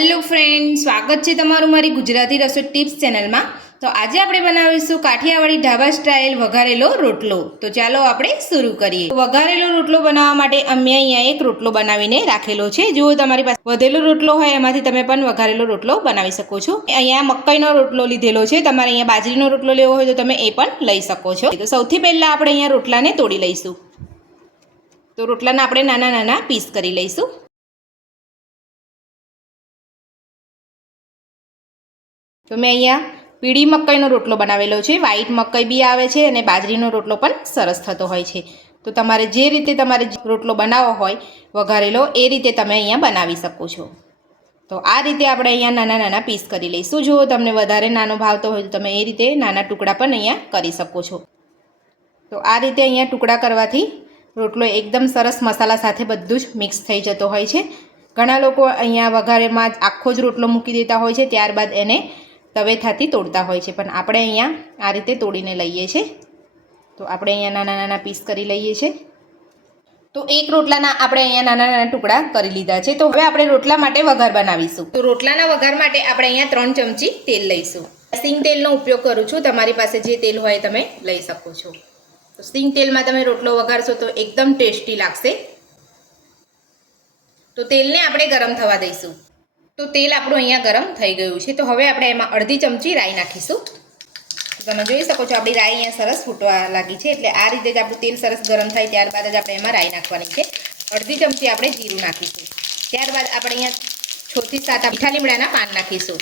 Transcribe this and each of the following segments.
Hello friend, સ્વાગત છે તમારું મારી ગુજરાતી રસોઈ ટિપ્સ ચેનલમાં। તો આજે આપણે બનાવીશું કાઠિયાવાડી ઢાબા સ્ટાઇલ વઘારેલો રોટલો। તો ચાલો આપણે શરૂ કરીએ। વઘારેલો રોટલો બનાવવા માટે અમે અહીંયા એક રોટલો બનાવીને રાખેલો છે। જો તમારી પાસે વધેલો રોટલો હોય એમાંથી તમે પણ વઘારેલો રોટલો બનાવી શકો છો। અહીંયા મકાઈનો રોટલો લીધેલો છે, તમારે અહીંયા બાજરીનો રોટલો લેવો હોય તો તમે એ પણ લઈ શકો છો। તો સૌથી પહેલાં આપણે અહીંયા રોટલાને તોડી લઈશું। તો રોટલાના આપણે નાના નાના પીસ કરી લઈશું। તો મેં અહીંયા પીળી મકાઈનો રોટલો બનાવેલો છે, વ્હાઈટ મકાઈ બી આવે છે અને બાજરીનો રોટલો પણ સરસ થતો હોય છે। તો તમારે જે રીતે તમારે રોટલો બનાવવો હોય વઘારેલો એ રીતે તમે અહીંયા બનાવી શકો છો। તો આ રીતે આપણે અહીંયા નાના નાના પીસ કરી લઈશું। જો તમને વધારે નાનો ભાવતો હોય તો તમે એ રીતે નાના ટુકડા પણ અહીંયા કરી શકો છો। તો આ રીતે અહીંયા ટુકડા કરવાથી રોટલો એકદમ સરસ મસાલા સાથે બધું જ મિક્સ થઈ જતો હોય છે। ઘણા લોકો અહીંયા વઘારેમાં આખો જ રોટલો મૂકી દેતા હોય છે, ત્યારબાદ એને તવેથાથી તોડતા હોય છે, પણ આપણે અહીંયા આ રીતે તોડીને લઈએ છીએ। તો આપણે અહીંયા નાના નાના પીસ કરી લઈએ છીએ। તો એક રોટલાના આપણે અહીંયા નાના નાના ટુકડા કરી લીધા છે। તો હવે આપણે રોટલા માટે વઘાર બનાવીશું। તો રોટલાના વઘાર માટે આપણે અહીંયા 3 ચમચી તેલ લઈશું। સિંગ તેલનો ઉપયોગ કરું છું, તમારી પાસે જે તેલ હોય તમે લઈ શકો છો। તો સિંગ તેલમાં તમે રોટલો વઘારશો તો એકદમ ટેસ્ટી લાગશે। તો તેલને આપણે ગરમ થવા દઈશું। તો તેલ આપણું અહીંયા ગરમ થઈ ગયું છે। તો હવે આપણે એમાં અડધી ચમચી રાઈ નાખીશું। તમે જોઈ શકો છો આપણી રાઈ અહીંયા સરસ ફૂટવા લાગી છે, એટલે આ રીતે જ આપણું તેલ સરસ ગરમ થાય ત્યારબાદ જ આપણે એમાં રાઈ નાખવાની છે। અડધી ચમચી આપણે જીરું નાખીશું। ત્યારબાદ આપણે અહીંયા 6 થી 7 મીઠા લીમડાના પાન નાખીશું।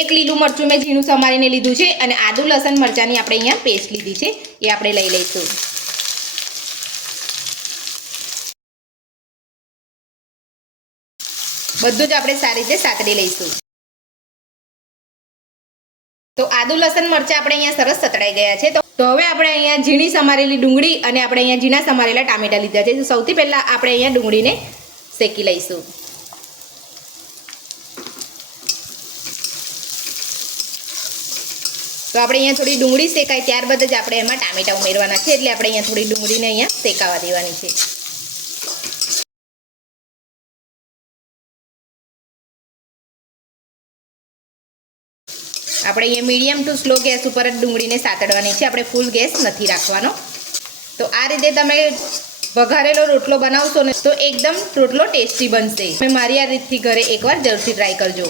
એક લીલું મરચું મેં ઝીણું સમારીને લીધું છે અને આદુ લસણ મરચાંની આપણે અહીંયા પેસ્ટ લીધી છે, એ આપણે લઈ લઈશું। બધું જ આપણે સારી રીતે સાતડી લઈશું। તો આદુ લસણ મરચાં આપણે અહીંયા સરસ સતળાઈ ગયા છે। તો હવે આપણે અહીંયા ઝીણી સમારેલી ડુંગળી અને આપણે અહીંયા ઝીણા સમારેલા ટામેટા લીધા છે। તો સૌથી પહેલાં આપણે અહીંયા ડુંગળીને શેકી લઈશું। તો આપણે અહીંયા થોડી ડુંગળી શેકાય ત્યારબાદ જ આપણે એમાં ટામેટા ઉમેરવાના છે, એટલે આપણે અહીંયા થોડી ડુંગળીને અહીંયા શેકાવા દેવાની છે। આપણે અહીંયા મીડિયમ ટુ સ્લો ગેસ ઉપર જ ડુંગળીને સાતડવાની છે, આપણે ફૂલ ગેસ નથી રાખવાનો। તો આ રીતે તમે વઘારેલો રોટલો બનાવશો ને તો એકદમ રોટલો ટેસ્ટી બનશે। તમે મારી આ રીતથી ઘરે એકવાર જરૂરથી ટ્રાય કરજો।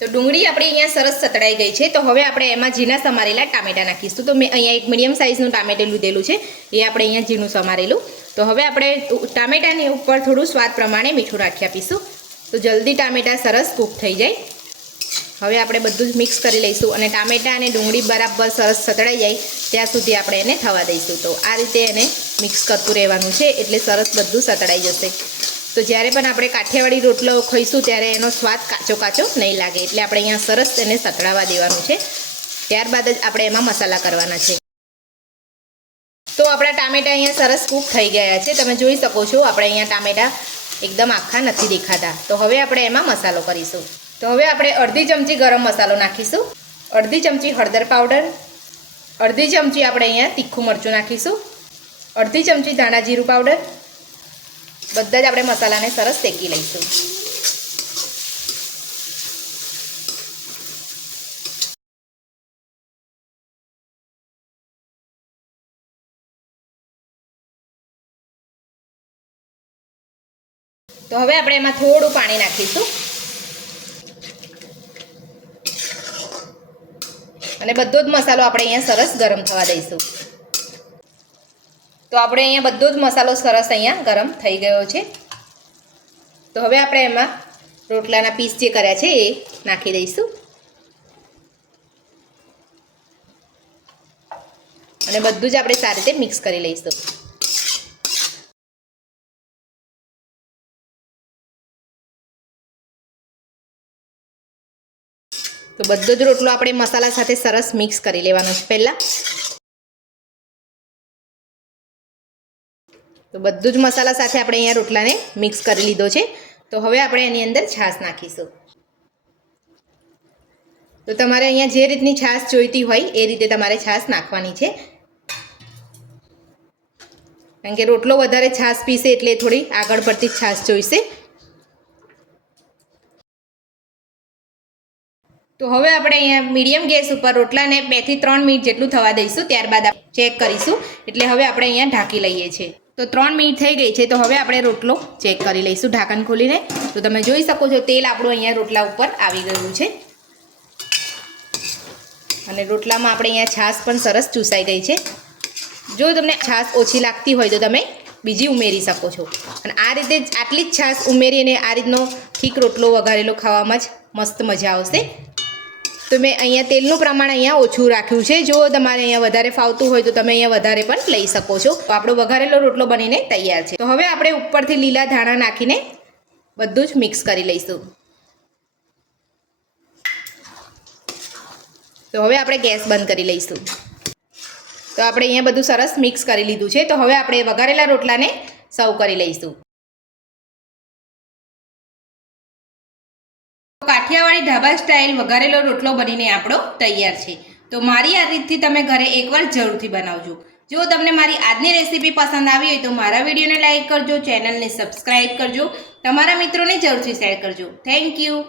તો ડુંગળી આપણી અહીંયા સરસ સતળાઈ ગઈ છે। તો હવે આપણે એમાં ઝીણા સમારેલા ટામેટા નાખીશું। તો મેં અહીંયા એક મીડિયમ સાઇઝનું ટામેટું લીધેલું છે, એ આપણે અહીંયા ઝીણું સમારેલું। તો હવે આપણે ટામેટાની ઉપર થોડું સ્વાદ પ્રમાણે મીઠું નાખી આપીશું, તો જલ્દી ટામેટા સરસ કૂક થઈ જાય। હવે આપણે બધું જ મિક્સ કરી લઈશું અને ટામેટા અને ડુંગળી બરાબર સરસ સતળાઈ જાય ત્યાં સુધી આપણે એને થવા દઈશું। તો આ રીતે એને મિક્સ કરતું રહેવાનું છે, એટલે સરસ બધું સતળાઈ જશે। તો જ્યારે પણ આપણે કાઠિયાવાડી રોટલો ખાઈશું ત્યારે એનો સ્વાદ કાચો કાચો નહીં લાગે, એટલે આપણે અહીંયા સરસ એને સતળાવા દેવાનું છે। ત્યારબાદ જ આપણે એમાં મસાલા કરવાના છે। તો આપણા ટામેટા અહીંયા સરસ કૂક થઈ ગયા છે, તમે જોઈ શકો છો આપણે અહીંયા ટામેટા એકદમ આખા નથી દેખાતા। તો હવે આપણે એમાં મસાલો કરીશું। તો હવે આપણે અડધી ચમચી ગરમ મસાલો નાખીશું, અડધી ચમચી હળદર પાવડર, અડધી ચમચી આપણે અહીંયા તીખું મરચું નાખીશું, અડધી ચમચી ધાણા જીરું પાવડર। બધા જ આપણે મસાલાને સરસ શેકી લઈશું। તો હવે આપણે એમાં થોડું પાણી નાખીશું અને બધો જ મસાલો આપણે અહીંયા સરસ ગરમ થવા દઈશું। તો આપણે અહીંયા બધો જ મસાલો સરસ અહીંયા ગરમ થઈ ગયો છે। તો હવે આપણે એમાં રોટલાના પીસ જે કર્યા છે એ નાખી દઈશું અને બધું જ આપણે સારી રીતે મિક્સ કરી લઈશું। તો બધો જ રોટલો આપણે મસાલા સાથે સરસ મિક્સ કરી લેવાનો છે પહેલાં। તો બધું જ મસાલા સાથે આપણે અહીંયા રોટલાને મિક્સ કરી લીધો છે। તો હવે આપણે એની અંદર છાશ નાખીશું। તો તમારે અહીંયા જે રીતની છાશ જોઈતી હોય એ રીતે તમારે છાશ નાખવાની છે। કારણ કે રોટલો વધારે છાશ પીશે એટલે થોડી આગળ પડતી છાશ જોઈશે। તો હવે આપણે અહીંયા મીડિયમ ગેસ ઉપર રોટલાને 2 થી 3 મિનિટ જેટલું થવા દઈશું, ત્યારબાદ ચેક કરીશું. એટલે હવે આપણે અહીંયા ઢાંકી લઈએ છીએ. તો 3 મિનિટ થઈ ગઈ છે, તો હવે આપણે રોટલો ચેક કરી લઈશું ઢાંકણ ખોલીને. તો તમે જોઈ શકો છો તેલ આપણું અહીંયા રોટલા ઉપર આવી ગયું છે અને રોટલામાં આપણે અહીંયા છાશ પણ સરસ ચૂસાઈ ગઈ છે. જો તમને છાશ ઓછી લાગતી હોય તો તમે બીજી ઉમેરી શકો છો. અને આ રીતે જ આટલી જ છાશ ઉમેરીને આ રીતનો ઠીક રોટલો વઘારેલો ખાવામાં જ મસ્ત મજા આવશે. તો મેં અહીંયા તેલનું પ્રમાણ અહીંયા ઓછું રાખ્યું છે. જો તમારે અહીંયા વધારે ફાવતું હોય તો તમે અહીંયા વધારે પણ લઈ શકો છો. તો આપણો વઘારેલો રોટલો બનીને તૈયાર છે. તો હવે આપણે ઉપરથી લીલા ધાણા નાખીને બધું જ મિક્સ કરી લઈશું. તો હવે આપણે ગેસ બંધ કરી લઈશું. તો આપણે અહીંયા બધું સરસ મિક્સ કરી લીધું છે. તો હવે આપણે વઘારેલા રોટલાને સર્વ કરી લઈશું. કાઠિયાવાડી ઢાબા સ્ટાઇલ વઘારેલો રોટલો બનીને આપણો તૈયાર છે. તો મારી આ રીતથી તમે ઘરે એકવાર જરૂરથી બનાવજો. જો તમને મારી આજની રેસીપી પસંદ આવી હોય તો મારા વિડીયોને લાઇક કરજો, ચેનલને સબસ્ક્રાઈબ કરજો, તમારા મિત્રોને જરૂરથી શેર કરજો. Thank you.